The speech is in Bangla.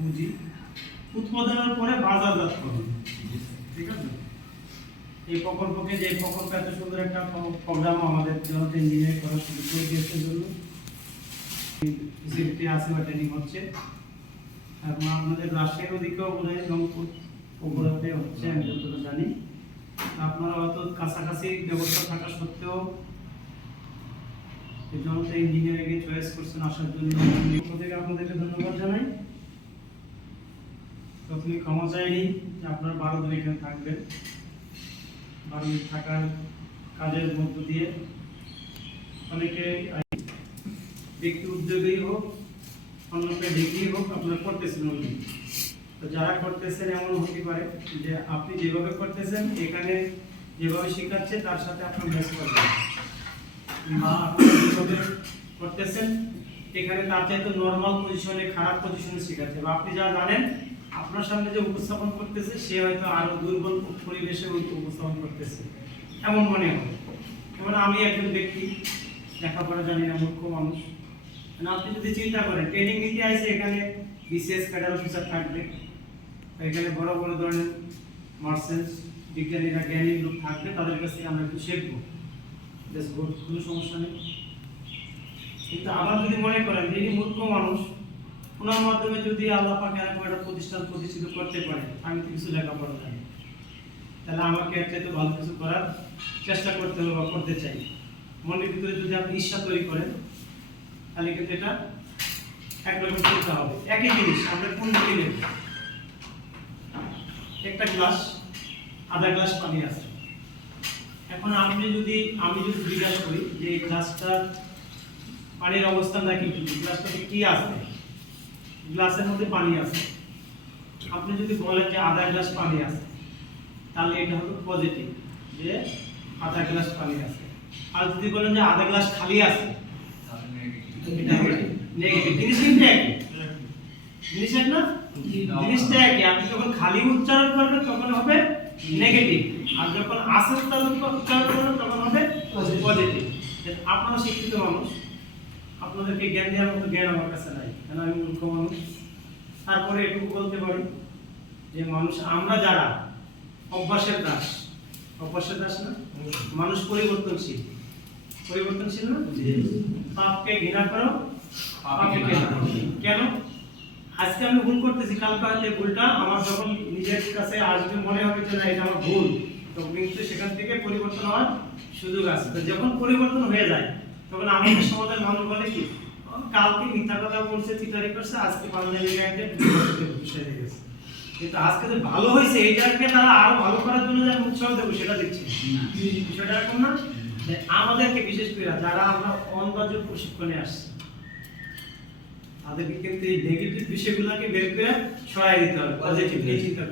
বুঝি, উৎপাদনের পরে বাজারজাতকরণ। ঠিক আছে, এই প্রকল্পকে যে প্রকল্প এত সুন্দর একটা প্রোগ্রাম আমাদের জনতা ইঞ্জিনিয়ারিং করার সুযোগ করে দিয়েছে জন্য ফেসিলিটি আছে বা ট্রেনিং হচ্ছে। এবং আপনাদের রাজশাহীর ওদিকেও বোধ হয় রংপুর ওপরাতে হচ্ছে, আমি যতটা জানি। আপনারা হয়তো কাছাকাছি ব্যবস্থা থাকা সত্ত্বেও জনতা ইঞ্জিনিয়ারিং এ চয়েস করছেন আসার জন্য আপনাদেরকে ধন্যবাদ জানাই। প্রথমে ক্ষমা চাইনি যে আপনারা 12 দিন এখানে থাকবেন। 12 দিন থাকার কাজের মধ্য দিয়ে অনেকে ব্যক্তি উদ্যোগেই হোক, অন্যকে ডেকেই হোক, আপনারা করতেছেন অলরেডি। তো যারা করতেছেন এমন হতে পারে যে আপনি যেভাবে করতেছেন এখানে যেভাবে শেখাচ্ছে তার সাথে আপনার ম্যাচ করবেন, বা আপনি যেভাবে করতেছেন এখানে তার চাইতে নর্মাল পজিশনে, খারাপ পজিশনে শেখাচ্ছে, বা আপনি যা জানেন আপনার সামনে যে উপস্থাপন করতেছে সে হয়তো আরো দুর্বল পরিবেশে উপস্থাপন করতেছে, এমন মনে হয়। যেমন আমি একজন ব্যক্তি, লেখাপড়া জানি না, মূর্খ মানুষ। আপনি যদি চিন্তা করেন ট্রেনিং নিতে আসে, এখানে বিসিএস ক্যাডার অফিসার থাকবে, এখানে বড় বড় ধরনের মার্চেন্টস, বিজ্ঞানীরা, জ্ঞানী লোক থাকবে, তাদের কাছে আমরা একটু শিখবো, কোনো সমস্যা নেই। কিন্তু আবার যদি মনে করেন যে ইনি মূর্খ মানুষ, ওনার মাধ্যমে যদি আল্লাহ পাক এরকম একটা প্রতিষ্ঠান প্রতিষ্ঠিত করতে পারে, আমি তো কিছু লেখাপড়া জানি, তাহলে আমাকে এর চাইতে ভালো কিছু করার চেষ্টা করতে হবে বা করতে চাই। মনের ভিতরে যদি আপনি ঈর্ষা তৈরি করেন তাহলে কিন্তু এটা একরকম করতে হবে। একই জিনিস আমরা কোন দিকে, একটা গ্লাস, আধা গ্লাস পানি আছে। এখন আমি যদি জিজ্ঞাসা করি যে এই গ্লাসটার পানির অবস্থানটা কি, গ্লাসটাতে কি আছে, গ্লাসের মধ্যে পানি আছে, আপনি যদি বলেন যে আধা গ্লাস পানি আছে, তাহলে এটা হলো পজিটিভ, যে আধা গ্লাস পানি আছে। আর যদি বলেন যে আধা গ্লাস খালি আছে, এটা নেগেটিভ। জিনিস কিন্তু একই, জিনিস এক না, জিনিসটা একই। আপনি যখন খালি উচ্চারণ করবেন তখন হবে নেগেটিভ, আর যখন আছে উচ্চারণ করবেন তখন হবে পজিটিভ। আপনারা শিক্ষিত মানুষ, আপনাদেরকে জ্ঞান দেওয়ার মতো জ্ঞান আমার কাছে নাই, কারণ আমি মূর্খ মানুষ। তারপরে এটুকু বলতে পারি যে মানুষ, আমরা যারা অভ্যাসের দাস, অভ্যাসের দাস না, মানুষ পরিবর্তনশীল, পরিবর্তনশীল না, পাপকে ঘৃণা করো, পাপকে ঘৃণা করো। কেন? আজকে আমি ভুল করতেছি, কালকে হয়তো ভুলটা আমার যখন নিজের কাছে আসবে, মনে হবে যে না এটা আমার ভুল, তো কিন্তু সেখান থেকে পরিবর্তন হওয়ার সুযোগ আছে। তো যখন পরিবর্তন হয়ে যায় তখন আমাদের সমাজের মানুষ বলে কি, কালকে মিথ্যা কথা বলছে, চিটারি করছে, আজকে বাংলাদেশে বসে গেছে। কিন্তু আজকে যে ভালো হয়েছে এইটাকে তারা আরো ভালো করার জন্য যারা উৎসাহ দেবো সেটা দেখছি। বিষয়টা এরকম না যে আমাদেরকে বিশেষ করে যারা আমরা অনবাজের প্রশিক্ষণে আসছি, তাদেরকে কিন্তু এই নেগেটিভ বিষয়গুলোকে বের করে সরাই দিতে হবে, পজিটিভ এই চিন্তা